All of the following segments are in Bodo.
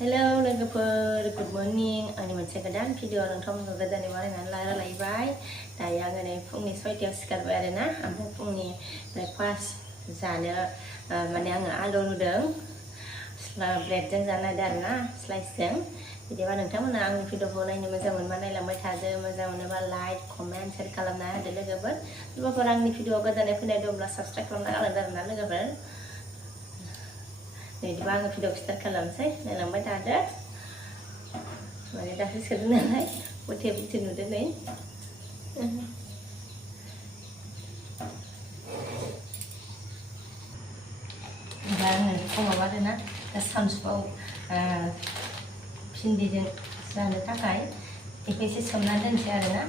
Hello लोगोफोर गुड मर्निं आंनि मोनसे गोदान भिडिअ नोंथांमोनखौ गोदानै बानायनानै लायबाय दायो आङो नै फुंनि 6टायाव सिखारबाय आरोना ओमफ्राय फुंनि ब्रेकफास्ट जानो माने आङो आलु रुदों ब्रेडजों जानो नागिरदों आरोना स्लाइसजों बिदिबा नोंथांमोना आंनि भिडिअखौ नायनो मोजां मोनबा नायलांबाय थादो मोजां मोनोबा लाइक कमेन्ट शेयार खालामना होदो लोगोफोर सोरबाफोर आंनि भिडिअ गोदानै फैनाय दंब्ला साबस्क्राइब खालामना गालांदो आरोना लोगोफोर बिदिबा आङो भिडिअ स्टार्ट खालामनोसै नायलांबाय थादो माने दासो सोदों नालाय बुथे बुथे नुदों नै दा आङो फुङाव आरोना दा सानसुआव भिन्दिजों जानो थाखाय बेखौ एसे सोमनानै दोनसै आरोना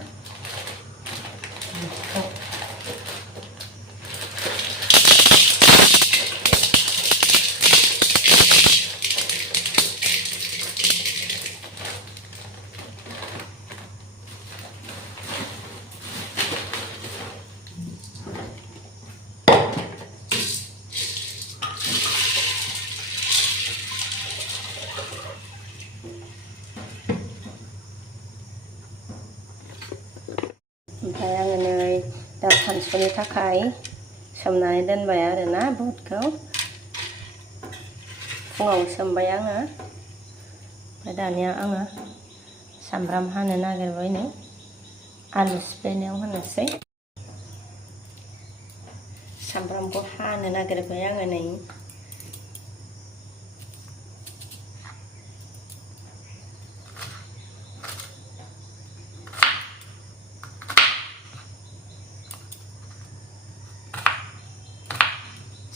ओमफ्राय आङो नै दा सानसुनि थाखाय सोमनानै दोनबाय आरोना बुटखौ फुङाव सोमबाय आङो ओमफ्राय दानिया आङो सामब्राम हानो नागिरबाय नै आलु सिफ्लेनायाव होनोसै सामब्रामखौ हानो नागिरबाय आङो नै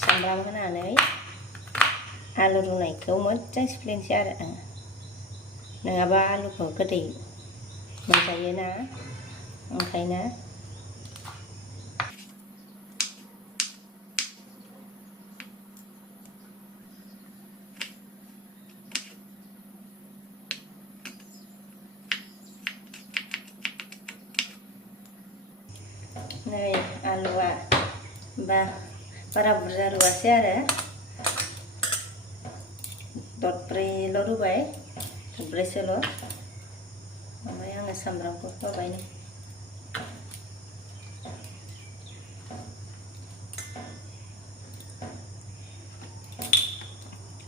सामब्राम होनानै आलु रुनायखौ मोजां सिफ्लेनोसै आरो आं नङाबा आलुखौ गोदै मोनजायोना ओंखायनो नै आलुआ बारा बुरजा रुवासै आरो दरब्रैल' रुबाय दरब्रैसोल' ओमफ्राय आङो सामब्रामखौ होबाय नै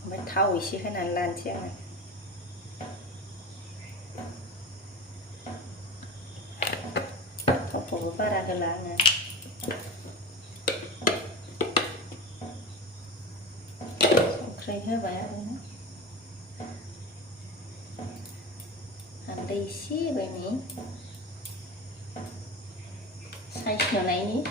ओमफ्राय थाव एसे होनानै लानोसै आङो थावखौबो बारा होला आङो संख्रि होबाय आरोना हालदै एसे होबाय नै साइज नुनायनि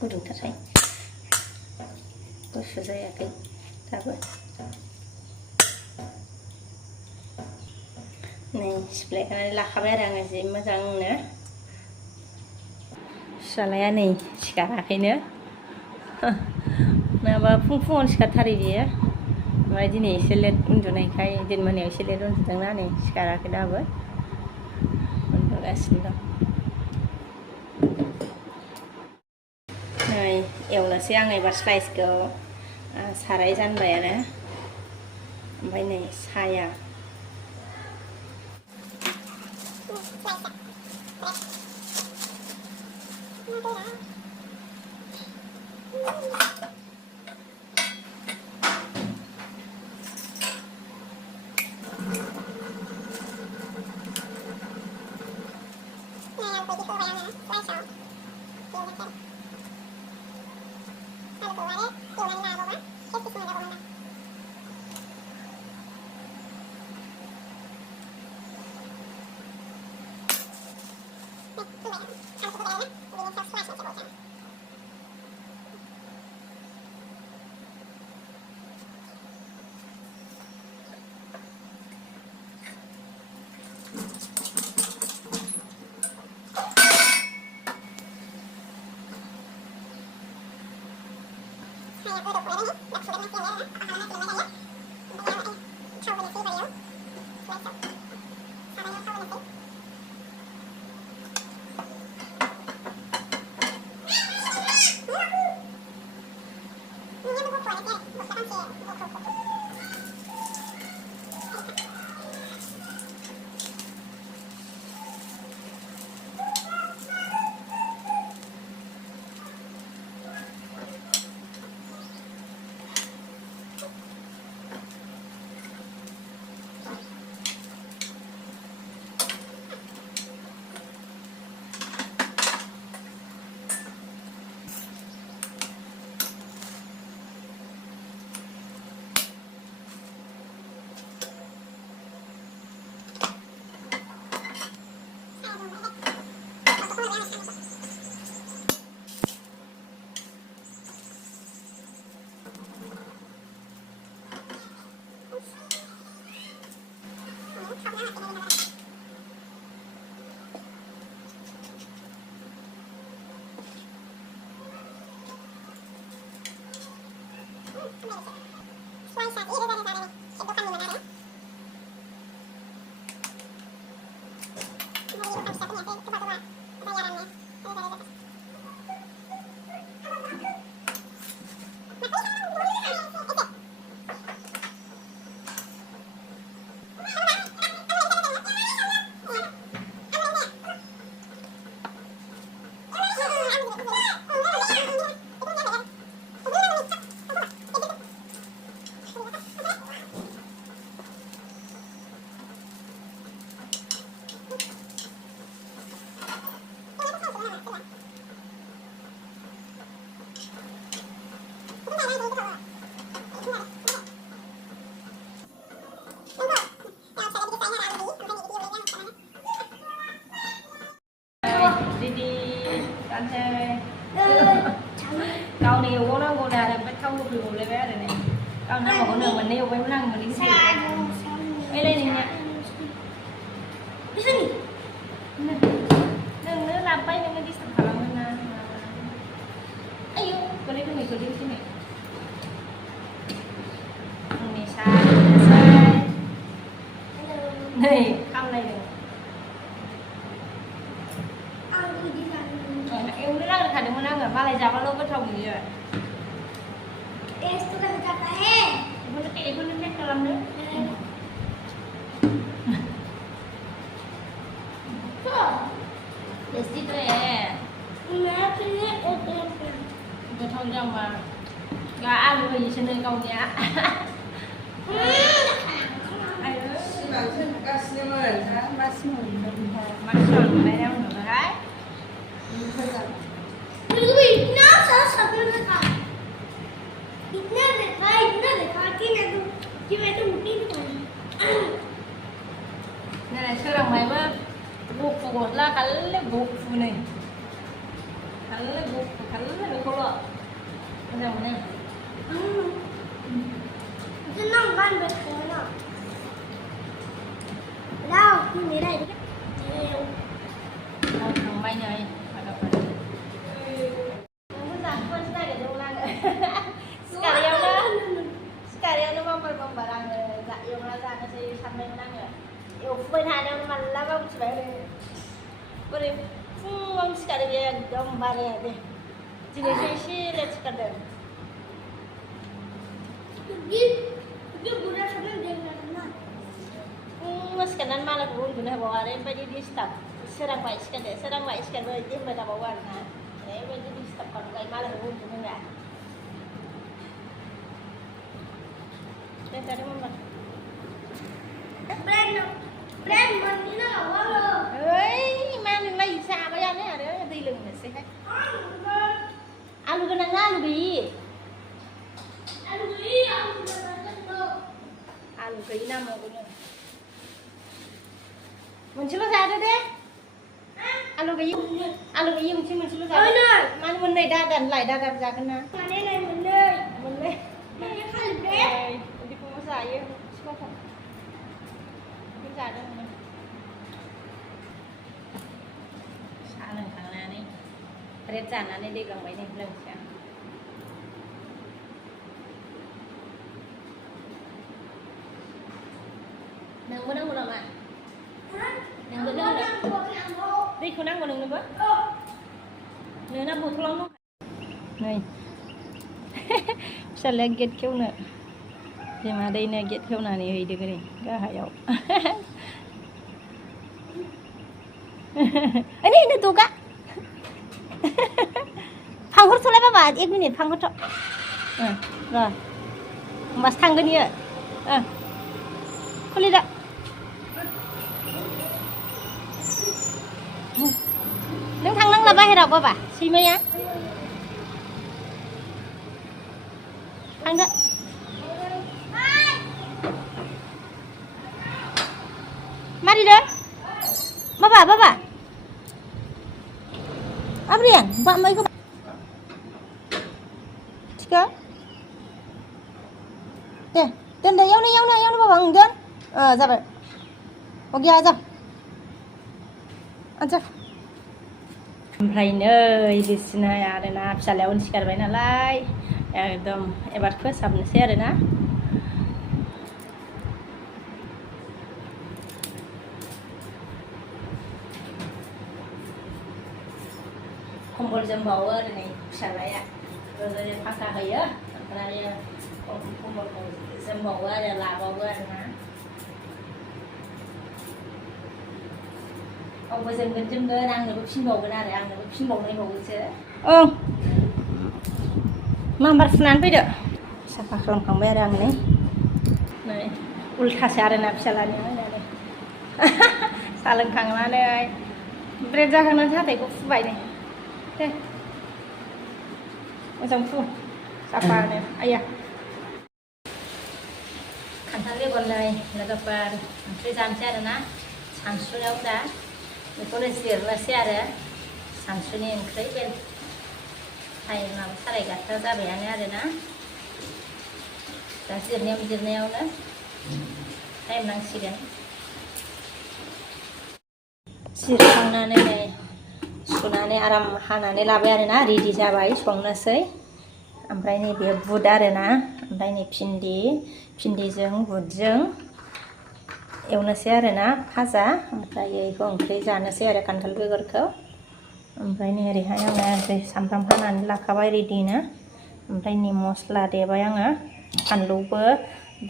गुदुंथारहाय गुसु जायाखै दाबो नै सिफ्लेखानानै लाखाबाय आरो आङो जि मोजांनो फिसालाया नै सिखाराखैनो नङाबा फुङावनो सिखारथारो बियो ओमफ्राय दिनै एसे लेट उन्दुनायखाय दिन मोनायाव एसे लेट उन्दुदोंना नै सिखाराखै दाबो उन्दुगासिनो दं नै एवनोसै आं एबार स्लाइसखौ साराय जानबाय आरो ओमफ्राय नै साया Anh chơi câu nhiều của nó cô đà là phải không có đường lên bé rồi này câu nó mà có đường mình nêu với năng mình đi xe đây đây nè đừng nữa làm bay nên đi sập vào mình nè ayo cái này cái này này sai này không này được em cứ đang khẳng định muốn ăn ở Malaysia bao lâu có trồng gì rồi? Esto kan kata he. Ibu nak ke dalam ni? Yes itu ya. Mana punya itu? Cái thôn trong mà gà ăn cái gì trên đây câu nhá. Mắt sườn này đang được đấy. इतना सा सपना था इतना देखा कि मैं तो मुट्ठी नहीं पाई Này là sơ đồng mày với buộc phụ bột là cắn lấy buộc phụ này cắn lấy khô lọ cái dòng này cái nòng ban bật cái nọ đâu như thế này thằng bay này Sekalian nama barang tak yang rasa kasi sampai menang ya. Yo penhan yang man lama sebenarnya. Boleh sekali dia gambar ya deh. Jadi sih let's kada. dia budak sana dia nak Mas kanan malah pun guna bawa rem pada di stop. Serang baik sekali dia pada bawa na. Pada di stop kalau malah pun guna. Tadi mama. brand mình như nào quá rồi Ơi, mang lấy xa bây giờ này đấy, đi lừng này xem. Alu cái năng alu gì? Alu cái nam mà cũng. Mình chưa ra đấy đấy. Alu cái gì mình chưa ra. Mà mình này đa đàn lại đa đàn ra cái nào. mà đây này mình đây Mình đây. đây khai brand Đi cũng có dài vậy. Không không. Cái dài đâu mình. Xa lần thằng nào này. Red jana này đi gần mấy này lần xem. Nang mo nang ạ. Nang mo nang. Đi không nang mo nang nữa. Nữa nó bụt lắm. Này. Sao lại kết kêu nữa. बिमा दैनो गेट खेवनानै हैदो ओरै गाहायाव ini tuh kak 방울 thôi 봐봐 1 minute 방울 thôi rồi mas 당근 이야 콜리다 nâng thang nâng là bay đâu bà xí mấy á thang đó má đi đó bà apa yang mbak mau ikut cika deh dan dah yang ni bawa dan sabar oke aja ओमफ्राय नै बिसिना आरोना फिसालाया उन सिखारबाय नालाय एकदम एबार फोसाबनोसै आरोना खम्बल जोमबावो आरो नै फिसालाया ओरै फांखा होयो ओमफ्राय खम्बलखौ जोमबावो आरो लाबावो आरोना गावबो जोमगोन आंनोबो फिनबावगोन आरो आंनोबो फिनबावनायबावोसो माम्बार फुनानै फैदो साफा खालामखांबाय आरो आं नै उल्थासो आरोना फिसालानि नायनानै साहा लोंखांनानै ब्रेड जाखांनानै हाथाइखौ फुबाय नै दे मोजां फु साफानो आया खान्थाल बेगरनै लोगोफोर ओंख्रि जानोसै आरोना सानसुनायाव दा बेखौनो जिरनोसै आरो सानसुनि ओंख्रि बे टाइमाबो 11:30 जाबायानो आरोना दा जिरनायावनो टाइम नांसिगोन जिरखांनानै नै सुनानै आराम हानानै लाबाय आरोना रेडि जाबाय संनोसै ओमफ्राय नैबे बुट आरोना ओमफ्राय नै भिन्दिजों बुटजों एवनोसै आरोना भाजा ओमफ्राय बेखौ ओंख्रि जानोसै आरो खान्थाल बेगरखौ ओमफ्राय नै ओरैहाय आङो सामब्राम हानानै लाखाबाय रेडिनो ओमफ्राय नै मस्ला देबाय आङो फानलुबो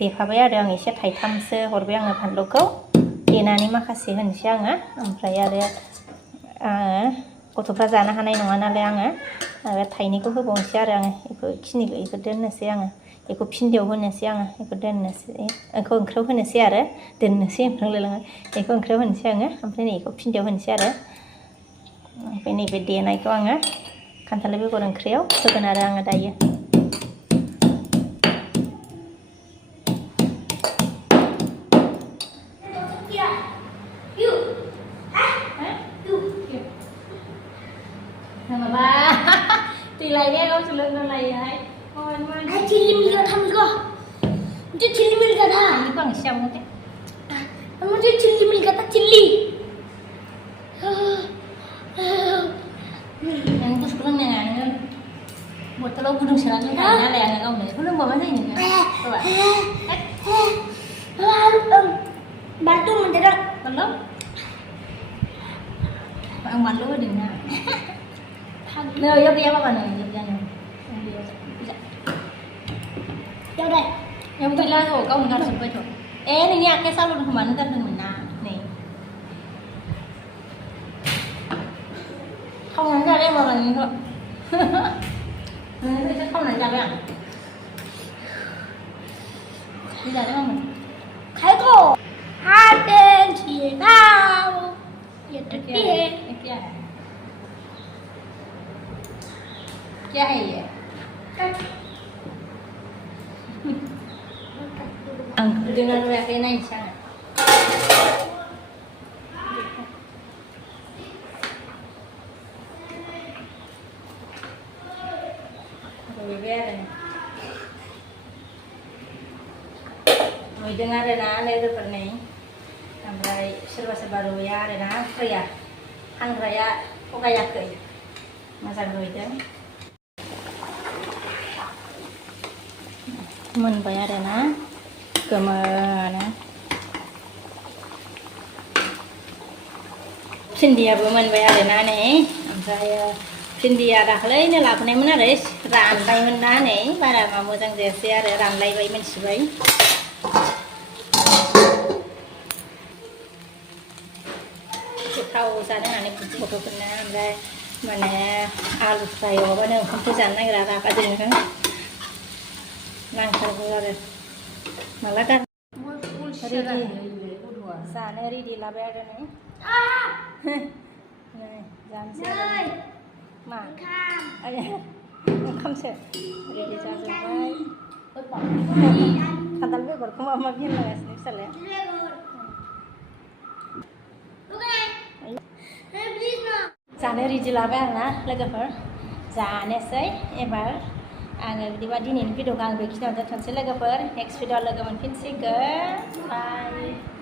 देफाबाय आरो आं एसे थाइथामसो हरबाय आङो फानलुखौ देनानै माखासे होनोसै आङो ओमफ्राय आरो गथ'फ्रा जानो हानाय नङा नालाय आङो थाइनैखौ होबावनोसै आरो आङो बेखौ दोननोसै आङो बेखौ भिन्दियाव होनोसै आङो बेखौ दोननोसै बेखौ ओंख्रियाव होनोसै आरो दोननोसै होनफ्लांलायलाङो बेखौ ओंख्रियाव होनोसै आङो ओमफ्राय नै बेखौ भिन्दियाव होनोसै आरो ओमफ्राय नैबे देनायखौ आङो खान्थाल बेगर ओंख्रियाव होगोन आरो आङो दायो माबा दैलायनाया गावसो लोंलायहाय चिल्ली मिल गया था मुझको मुझे चिल्ली मिल गया था 이거 안 시험 못해? मुझे चिल्ली मिल गया था chilli yang terus kurang dengan buat telur gudung serangnya kan ada yang kamu nih belum bawa mana ini coba bantu mendadak belum ang bantu ke dina Nêu giúp em apa nih giúp em ya udah yang mungkin lah kau kau nggak sampai tuh ini nih akhirnya selalu kemana kan kemana nih không nắn ra đây mà là như thôi nên chắc không nắn ra đây à bây giờ đấy không khai cổ hai tên chỉ nào nhiệt thực đi hết क्या है ये dengan kayak naik sana dengar ada ada pernah sampai serba ya ada kaya hang raya kok kayak kaya masa itu मोनबाय आरो ना गोमोनो भिन्दियाबो मोनबाय आरो ना नै ओमफ्राय भिन्दिया दाख्लैनो लाबोनायमोन आरो रानबायमोन ना नै बारा मा मोजां जायासै आरो रानलायबाय मिन्थिबाय गोथाव जानो होननानै गथ'फोरनो ओमफ्राय माने आलु फ्राय हरबानो ओंखामखौ जानो नागिरा रागा जोङो नांथारगौ आरो माला गार रेडि जानो रेडि लाबाय आरो नै जानोसै आरो मा ओंखामसो रेडि जाजोब्बाय खान्थाल बेगरखौ माबा माबि होनलागासिनो फिसालाया जानो रेडि लाबाय आरोना लोगोफोर जानोसै एबार आङो बिदिबा दिनैनि भिडिअखौ आं बेखिनियावनो दोनथ'नोसै लोगोफोर नेक्स्ट भिडिअ लोगो मोनफिनसिगोन बाय